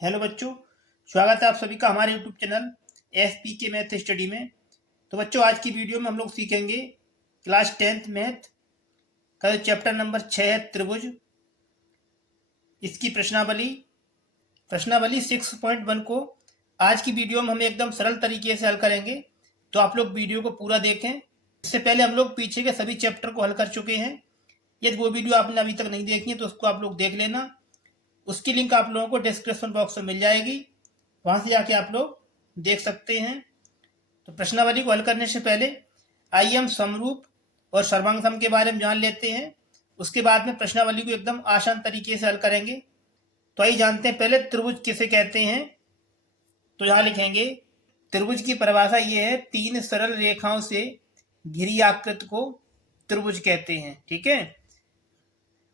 Hello बच्चों, स्वागत है आप सभी का हमारे यूट्यूब चैनल एसपी के मैथ स्टडी में। तो बच्चों, आज की वीडियो में हम लोग सीखेंगे क्लास 10th मैथ का जो चैप्टर नंबर 6 है त्रिभुज, इसकी प्रश्नावली 6.1 को आज की वीडियो में हम एकदम सरल तरीके से हल करेंगे। तो आप लोग वीडियो को पूरा देखें। इससे पहले हम लोग पीछे के सभी चैप्टर को हल कर चुके हैं। यदि वो वीडियो आपने अभी तक नहीं देखी है तो उसको आप लोग देख लेना। उसकी लिंक आप लोगों को डिस्क्रिप्शन बॉक्स में मिल जाएगी, वहां से जाके आप लोग देख सकते हैं। तो प्रश्नावली को हल करने से पहले आइए हम समरूप और सर्वांग सम के बारे में जान लेते हैं। उसके बाद में प्रश्नावली को एकदम आसान तरीके से हल करेंगे। तो आइए जानते हैं पहले त्रिभुज किसे कहते हैं। तो यहां लिखेंगे त्रिभुज की परिभाषा ये है, तीन सरल रेखाओं से घिरी आकृति को त्रिभुज कहते हैं। ठीक है,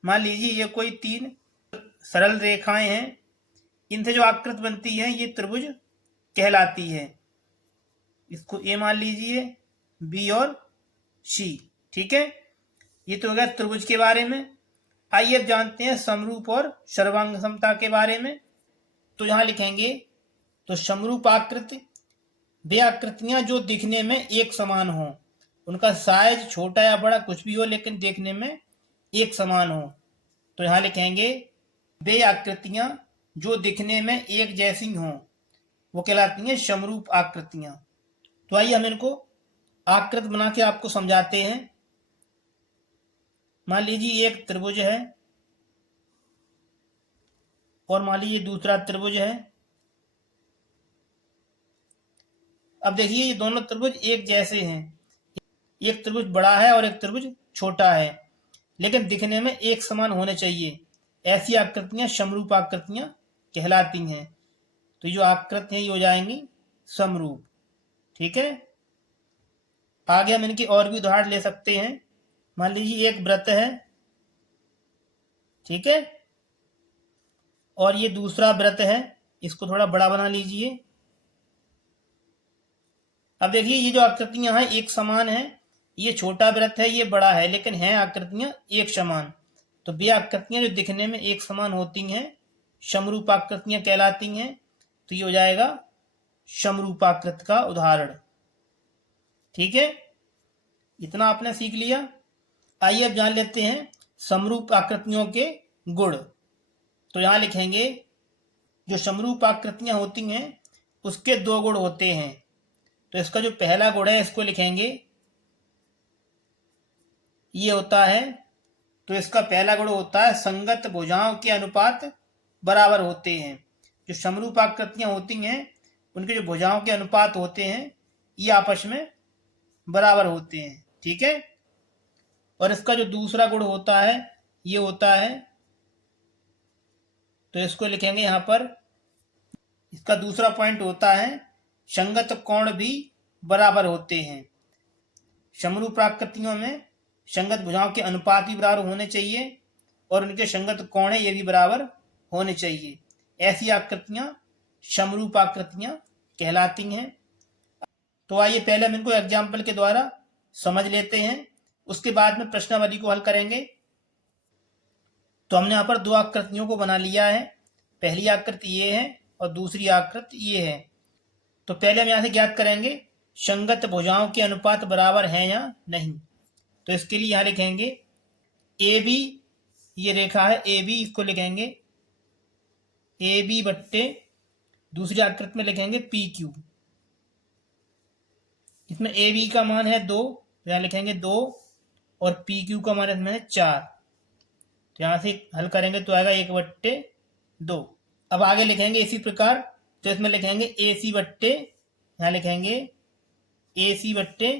मान लीजिए ये कोई तीन सरल रेखाएं हैं, इनसे जो आकृति बनती है ये त्रिभुज कहलाती है। इसको ए मान लीजिए, बी और सी। ठीक है, ये तो हो गया त्रिभुज के बारे में। आइए अब जानते हैं समरूप और सर्वांग समता के बारे में। तो यहां लिखेंगे तो समरूप आकृति वे आकृतियां जो दिखने में एक समान हो, उनका साइज छोटा या बड़ा कुछ भी हो लेकिन देखने में एक समान हो। तो यहां लिखेंगे वे आकृतियां जो दिखने में एक जैसी हों वो कहलाती हैं समरूप आकृतियां। तो आइए हम इनको आकृति बना के आपको समझाते हैं। मान लीजिए एक त्रिभुज है और मान लीजिए दूसरा त्रिभुज है। अब देखिए ये दोनों त्रिभुज एक जैसे हैं, एक त्रिभुज बड़ा है और एक त्रिभुज छोटा है, लेकिन दिखने में एक समान होने चाहिए। ऐसी आकृतियां समरूप आकृतियां कहलाती हैं। तो जो आकृति है ये हो जाएंगी समरूप। ठीक है, आगे हम इनकी और भी उदाहरण ले सकते हैं। मान लीजिए एक वृत्त है, ठीक है, और ये दूसरा वृत्त है। इसको थोड़ा बड़ा बना लीजिए। अब देखिए ये जो आकृतियां हैं एक समान है, ये छोटा वृत्त है, ये बड़ा है, लेकिन हैं आकृतियां एक समान। तो वे आकृतियां जो दिखने में एक समान होती हैं समरूप आकृतियां कहलाती हैं। तो ये हो जाएगा समरूप आकृति का उदाहरण। ठीक है, इतना आपने सीख लिया। आइए अब जान लेते हैं समरूप आकृतियों के गुण। तो यहां लिखेंगे जो समरूप आकृतियां होती हैं उसके दो गुण होते हैं। तो इसका जो पहला गुण है इसको लिखेंगे, ये होता है, तो इसका पहला गुण होता है संगत भुजाओं के अनुपात बराबर होते हैं। जो समरूप आकृतियां होती हैं उनके जो भुजाओं के अनुपात होते हैं ये आपस में बराबर होते हैं। ठीक है, और इसका जो दूसरा गुण होता है ये होता है, तो इसको लिखेंगे यहां पर, इसका दूसरा पॉइंट होता है संगत कोण भी बराबर होते हैं। समरूप आकृतियों में संगत भुजाओं के अनुपात भी बराबर होने चाहिए और उनके संगत कोण ये भी बराबर होने चाहिए। ऐसी आकृतियां समरूप आकृतियां कहलाती हैं। तो आइए पहले हम इनको एग्जाम्पल के द्वारा समझ लेते हैं, उसके बाद में प्रश्नावली को हल करेंगे। तो हमने यहाँ पर दो आकृतियों को बना लिया है। पहली आकृति ये है और दूसरी आकृति ये है। तो पहले हम यहाँ से ज्ञात करेंगे संगत भुजाओं के अनुपात बराबर हैं या नहीं। तो इसके लिए यहाँ लिखेंगे ए बी, ये रेखा है ए बी, इसको लिखेंगे ए बी बट्टे दूसरी आकृति में लिखेंगे पी क्यू। इसमें ए बी का मान है 2, तो यहाँ लिखेंगे 2, और पी क्यू का मान इसमें है 4। तो यहाँ से हल करेंगे तो आएगा 1/2। अब आगे लिखेंगे इसी प्रकार, तो इसमें लिखेंगे ए सी बट्टे, यहाँ लिखेंगे ए सी बट्टे,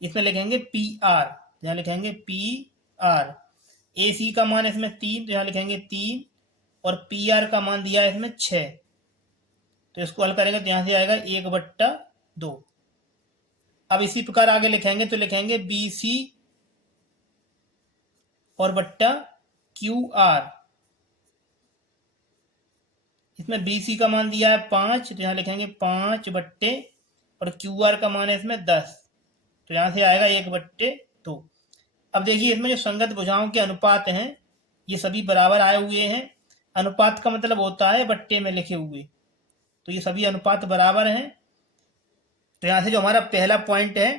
इसमें लिखेंगे पी आर, यहाँ लिखेंगे पी आर। ए सी का मान इसमें 3, तो यहाँ लिखेंगे 3, और पी आर का मान दिया है इसमें 6। तो इसको हल करेंगे तो यहाँ से आएगा 1/2। अब इसी प्रकार आगे लिखेंगे तो लिखेंगे बी सी और बट्टा क्यू आर। इसमें बी सी का मान दिया है 5, तो यहाँ लिखेंगे 5 बट्टे, और क्यू आर का मान है इसमें 10, तो यहाँ से आएगा 1/2। अब देखिए इसमें जो संगत भुजाओं के अनुपात हैं ये सभी बराबर आए हुए हैं। अनुपात का मतलब होता है बट्टे में लिखे हुए, तो ये सभी अनुपात बराबर हैं। तो यहाँ से जो हमारा पहला पॉइंट है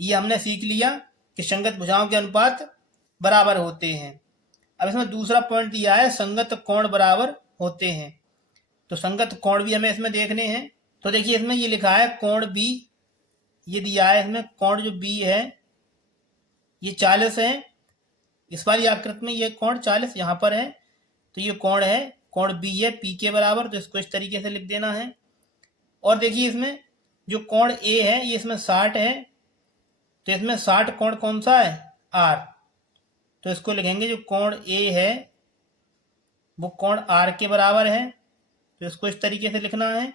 ये हमने सीख लिया कि संगत भुजाओं के अनुपात बराबर होते हैं। अब इसमें दूसरा पॉइंट दिया है संगत कोण बराबर होते हैं। तो संगत कोण भी हमें इसमें देखने हैं। तो देखिए इसमें ये लिखा है कोण बी, ये दिया है इसमें कोण जो बी है ये 40 है। इस वाली आकृति में ये कोण 40 यहाँ पर है, तो ये कोण है, कोण बी है पी के बराबर, तो इसको इस तरीके से लिख देना है। और देखिए इसमें जो कोण ए है ये इसमें 60 है, तो इसमें 60 कोण कौन सा है, आर, तो इसको लिखेंगे जो कोण ए है वो कोण आर के बराबर है, तो इसको इस तरीके से लिखना है।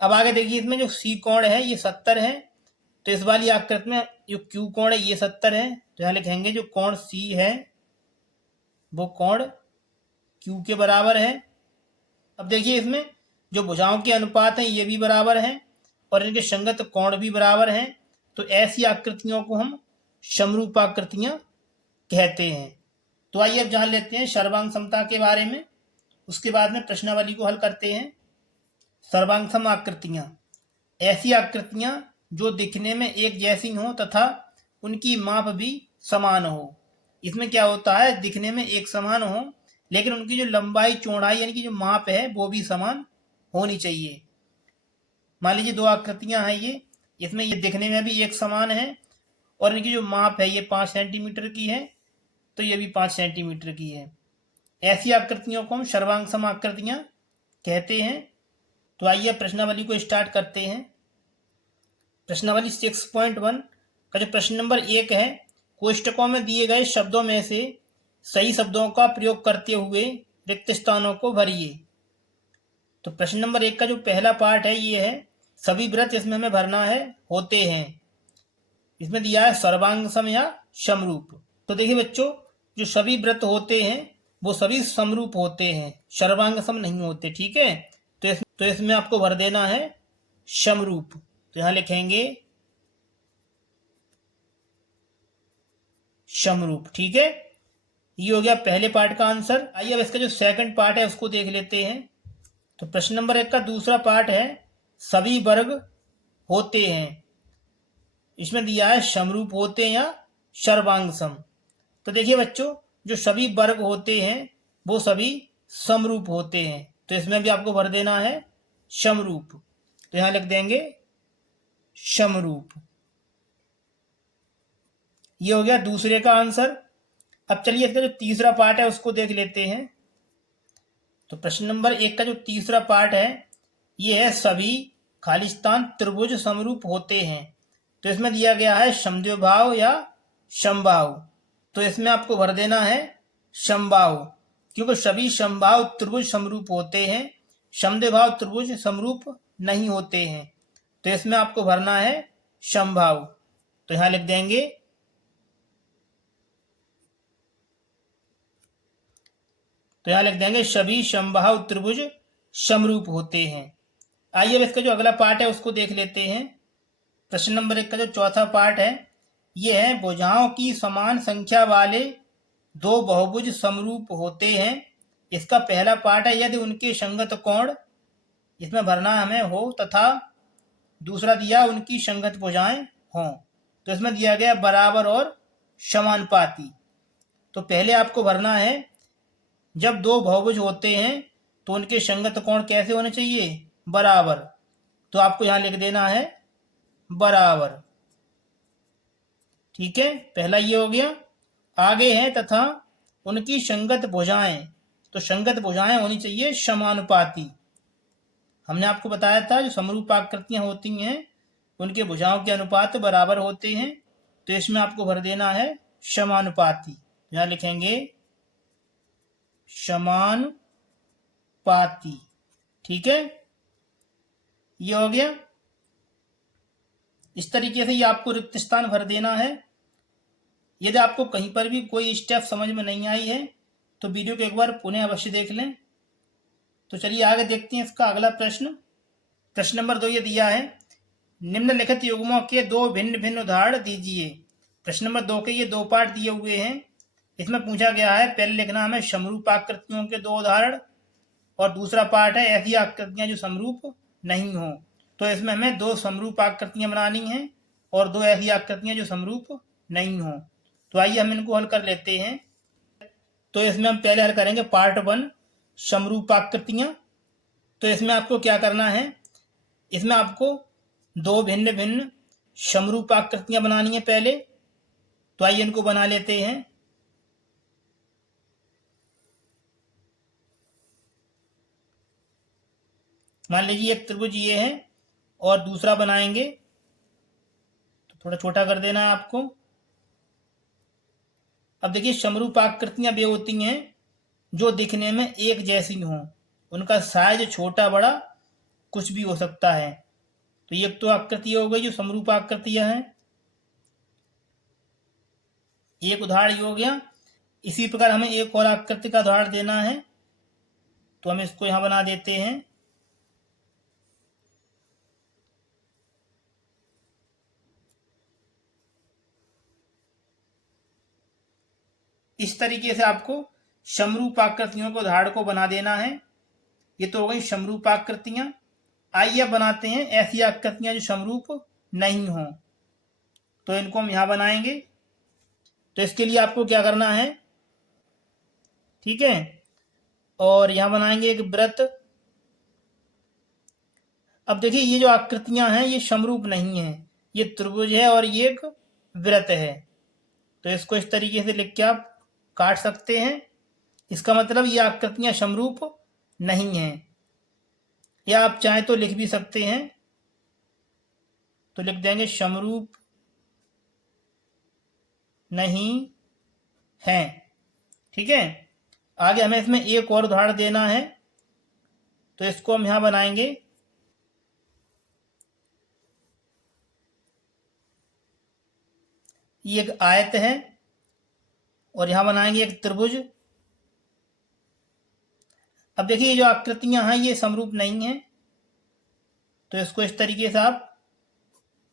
अब आगे देखिए इसमें जो सी कोण है ये 70 है, तो इस वाली आकृति में जो क्यू कोण है ये 70 है, तो यहाँ लिखेंगे जो कोण सी है वो कोण क्यू के बराबर है। अब देखिए इसमें जो भुजाओं के अनुपात हैं ये भी बराबर हैं और इनके संगत कोण भी बराबर हैं, तो ऐसी आकृतियों को हम समरूपाकृतियां कहते हैं। तो आइए अब जान लेते हैं सर्वांग समता के बारे में, उसके बाद में प्रश्नावली को हल करते हैं। सर्वांग सम आकृतियां ऐसी आकृतियां जो दिखने में एक जैसी हो तथा उनकी माप भी समान हो। इसमें क्या होता है, दिखने में एक समान हो लेकिन उनकी जो लंबाई चौड़ाई यानी कि जो माप है वो भी समान होनी चाहिए। मान लीजिए दो आकृतियां हैं ये, इसमें ये दिखने में भी एक समान है और इनकी जो माप है ये 5 सेंटीमीटर की है, तो ये भी 5 सेंटीमीटर की है। ऐसी आकृतियों को हम सर्वांग सम आकृतियां कहते हैं। तो आइए प्रश्नावली को स्टार्ट करते हैं। प्रश्नावली 6.1 का जो प्रश्न नंबर 1 है, कोष्टकों में दिए गए शब्दों में से सही शब्दों का प्रयोग करते हुए रिक्त स्थानों को भरिए। तो प्रश्न नंबर 1 का जो पहला पार्ट है ये है सभी व्रत, इसमें हमें भरना है होते हैं। इसमें दिया है सर्वांग सम या समरूप। तो देखिए बच्चों, जो सभी व्रत होते हैं वो सभी समरूप होते हैं, सर्वांग सम नहीं होते, ठीक है। तो इसमें आपको भर देना है समरूप, तो यहां लिखेंगे समरूप, ठीक है। ये हो गया पहले पार्ट का आंसर। आइए अब इसका जो सेकंड पार्ट है उसको देख लेते हैं। तो प्रश्न नंबर 1 का दूसरा पार्ट है सभी वर्ग होते हैं। इसमें दिया है समरूप होते हैं या सर्वांग सम। तो देखिए बच्चों, जो सभी वर्ग होते हैं वो सभी समरूप होते हैं, तो इसमें भी आपको भर देना है समरूप, तो यहां लिख देंगे समरूप। ये हो गया दूसरे का आंसर। अब चलिए इसका जो तीसरा पार्ट है उसको देख लेते हैं। तो प्रश्न नंबर 1 का जो तीसरा पार्ट है ये है सभी खालिस्तान त्रिभुज समरूप होते हैं। तो इसमें दिया गया है समद्विभाव या समबाहु, तो इसमें आपको भर देना है समबाहु, क्योंकि सभी समबाहु त्रिभुज समरूप होते हैं, समद्विभाव त्रिभुज समरूप नहीं होते हैं, तो इसमें आपको भरना है समबाहु, तो यहां लिख देंगे सभी समबाहु त्रिभुज समरूप होते हैं। आइए अब इसका जो अगला पार्ट है उसको देख लेते हैं। प्रश्न नंबर 1 का जो चौथा पार्ट है ये है भुजाओं की समान संख्या वाले दो बहुभुज समरूप होते हैं। इसका पहला पार्ट है यदि उनके संगत कोण, इसमें भरना हमें हो, तथा दूसरा दिया उनकी संगत भुजाएं हों, तो इसमें दिया गया बराबर और समानुपाती। तो पहले आपको भरना है जब दो बहुभुज होते हैं तो उनके संगत कोण कैसे होने चाहिए, बराबर, तो आपको यहां लिख देना है बराबर, ठीक है। पहला ये हो गया। आगे है तथा उनकी संगत भुजाएं, तो संगत भुजाएं होनी चाहिए समानुपाती। हमने आपको बताया था जो समरूप आकृतियां होती हैं उनके भुजाओं के अनुपात बराबर होते हैं, तो इसमें आपको भर देना है समानुपाती, यहां लिखेंगे समानुपाती, ठीक है। ये हो गया। इस तरीके से ये आपको रिक्त स्थान भर देना है। यदि आपको कहीं पर भी कोई स्टेप समझ में नहीं आई है तो वीडियो को एक बार पुनः अवश्य देख लें। तो चलिए आगे देखते हैं इसका अगला प्रश्न। प्रश्न नंबर 2 ये दिया है निम्नलिखित युग्मों के दो भिन्न भिन्न उदाहरण दीजिए। प्रश्न नंबर 2 के ये दो पार्ट दिए हुए हैं। इसमें पूछा गया है, पहले लिखना हमें समरूप आकृतियों के दो उदाहरण और दूसरा पार्ट है ऐसी आकृतियां जो समरूप नहीं हो। तो इसमें हमें 2 समरूप आकृतियां बनानी हैं और 2 ऐसी आकृतियां जो समरूप नहीं हो। तो आइए हम इनको हल कर लेते हैं। तो इसमें हम पहले हल करेंगे पार्ट 1 समरूप आकृतियां। तो इसमें आपको क्या करना है, इसमें आपको 2 भिन्न भिन्न समरूप आकृतियां बनानी है पहले। तो आइए इनको बना लेते हैं। मान लीजिए एक त्रिभुज ये है और दूसरा बनाएंगे, तो थोड़ा छोटा कर देना है आपको। अब देखिए समरूप आकृतियां वे होती हैं जो दिखने में एक जैसी हों, उनका साइज छोटा बड़ा कुछ भी हो सकता है। तो ये तो आकृति हो गई जो समरूप आकृतियां हैं, एक उदाहरण हो गया। इसी प्रकार हमें एक और आकृति का उदाहरण देना है, तो हम इसको यहां बना देते हैं। इस तरीके से आपको समरूप आकृतियों को उदाहरण को बना देना है। ये तो हो गई समरूप आकृतियां। आइए बनाते हैं ऐसी आकृतियां जो समरूप नहीं हो। तो इनको हम यहां बनाएंगे। तो इसके लिए आपको क्या करना है, ठीक है, और यहां बनाएंगे एक वृत्त। अब देखिए ये जो आकृतियां हैं ये समरूप नहीं है, ये त्रिभुज है और ये एक वृत्त है। तो इसको इस तरीके से लिख के आप काट सकते हैं। इसका मतलब ये आकृतियां समरूप नहीं हैं, या आप चाहें तो लिख भी सकते हैं। तो लिख देंगे समरूप नहीं है, ठीक है। आगे हमें इसमें एक और उदाहरण देना है, तो इसको हम यहां बनाएंगे। ये एक आयत है और यहां बनाएंगे एक त्रिभुज। अब देखिए ये जो आकृतियां हैं ये समरूप नहीं है, तो इसको इस तरीके से आप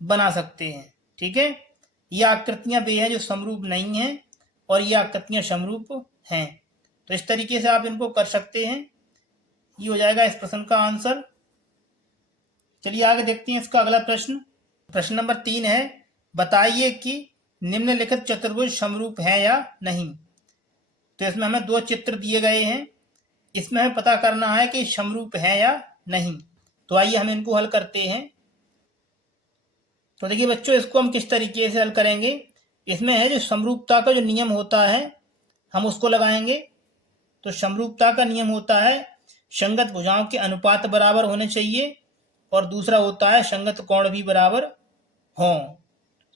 बना सकते हैं, ठीक है। ये आकृतियां वे हैं जो समरूप नहीं हैं और ये आकृतियां समरूप हैं। तो इस तरीके से आप इनको कर सकते हैं। ये हो जाएगा इस प्रश्न का आंसर। चलिए आगे देखते हैं इसका अगला प्रश्न। प्रश्न नंबर 3 है, बताइए कि निम्नलिखित चतुर्भुज समरूप है या नहीं। तो इसमें हमें 2 चित्र दिए गए हैं, इसमें हमें पता करना है कि समरूप है या नहीं। तो आइए हम इनको हल करते हैं। तो देखिए बच्चों, इसको हम किस तरीके से हल करेंगे। इसमें है जो समरूपता का जो नियम होता है हम उसको लगाएंगे। तो समरूपता का नियम होता है संगत भुजाओं के अनुपात बराबर होने चाहिए और दूसरा होता है संगत कोण भी बराबर हों।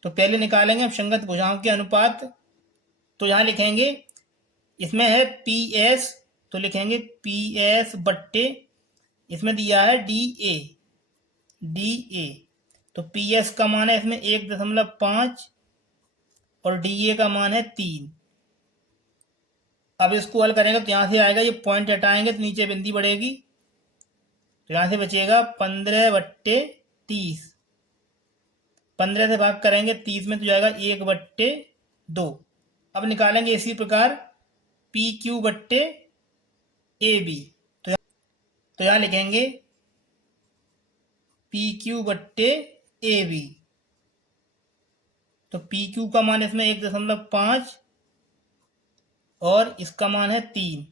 तो पहले निकालेंगे हम संगत भुजाओं के अनुपात। तो यहां लिखेंगे, इसमें है PS, तो लिखेंगे PS बट्टे इसमें दिया है DA। तो PS का मान है इसमें 1.5 और DA का मान है 3। अब इसको हल करेंगे तो यहां से आएगा, ये पॉइंट हटाएंगे तो नीचे बिंदी बढ़ेगी, तो यहां से बचेगा 15/30। 15 से भाग करेंगे 30 में तो जाएगा 1/2। अब निकालेंगे इसी प्रकार PQ/AB। तो यहां लिखेंगे PQ/AB। तो PQ का मान इसमें 1.5 और इसका मान है 3।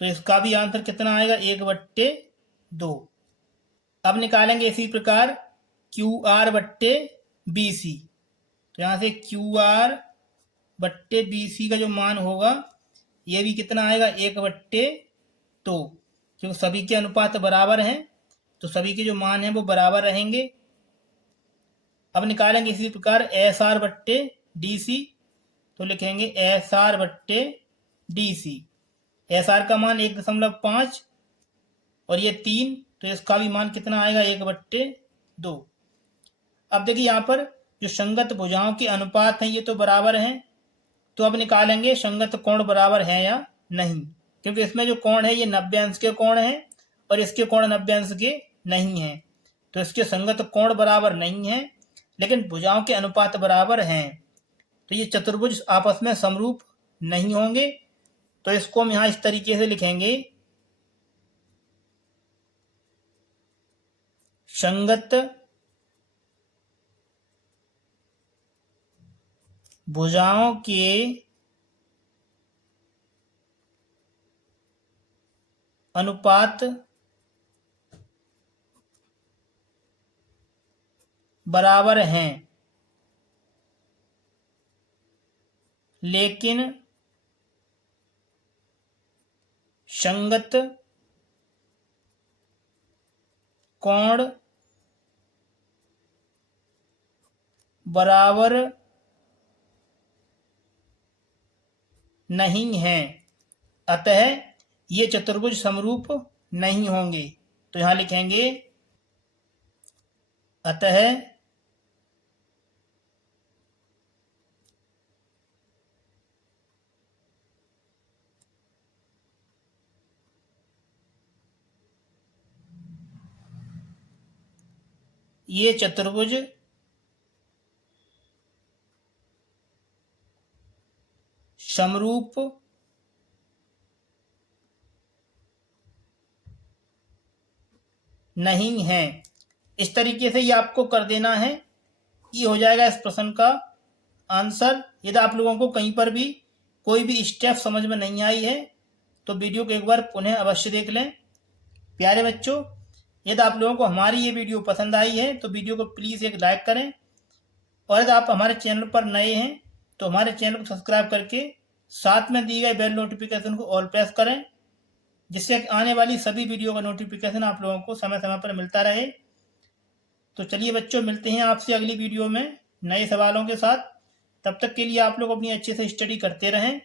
तो इसका भी आंसर कितना आएगा, 1/2। अब निकालेंगे इसी प्रकार QR/BC। तो यहां से QR/BC का जो मान होगा ये भी कितना आएगा, 1/2, क्योंकि सभी के अनुपात बराबर हैं तो सभी के जो मान हैं वो बराबर रहेंगे। अब निकालेंगे इसी प्रकार SR/DC। तो लिखेंगे SR/DC। SR का मान 1.5 और ये 3, तो इसका भी मान कितना आएगा, 1/2। अब देखिए यहाँ पर जो संगत भुजाओं के अनुपात हैं ये तो बराबर हैं, तो अब निकालेंगे संगत कोण बराबर है या नहीं, क्योंकि इसमें जो कोण है ये 90 अंश के कोण है और इसके कोण 90 अंश के नहीं है। तो इसके संगत कोण बराबर नहीं है लेकिन भुजाओं के अनुपात बराबर हैं, तो ये चतुर्भुज आपस में समरूप नहीं होंगे। तो इसको हम यहाँ इस तरीके से लिखेंगे संगत भुजाओं के अनुपात बराबर हैं, लेकिन संगत कोण बराबर नहीं है, अतः ये चतुर्भुज समरूप नहीं होंगे। तो यहां लिखेंगे अतः ये चतुर्भुज समरूप नहीं है। इस तरीके से ये आपको कर देना है। ये हो जाएगा इस प्रश्न का आंसर। यदि आप लोगों को कहीं पर भी कोई भी स्टेप समझ में नहीं आई है तो वीडियो को एक बार पुनः अवश्य देख लें। प्यारे बच्चों, यदि आप लोगों को हमारी ये वीडियो पसंद आई है तो वीडियो को प्लीज़ एक लाइक करें, और यदि आप हमारे चैनल पर नए हैं तो हमारे चैनल को सब्सक्राइब करके साथ में दी गई बेल नोटिफिकेशन को ऑल प्रेस करें, जिससे आने वाली सभी वीडियो का नोटिफिकेशन आप लोगों को समय समय पर मिलता रहे। तो चलिए बच्चों, मिलते हैं आपसे अगली वीडियो में नए सवालों के साथ। तब तक के लिए आप लोग अपनी अच्छे से स्टडी करते रहें।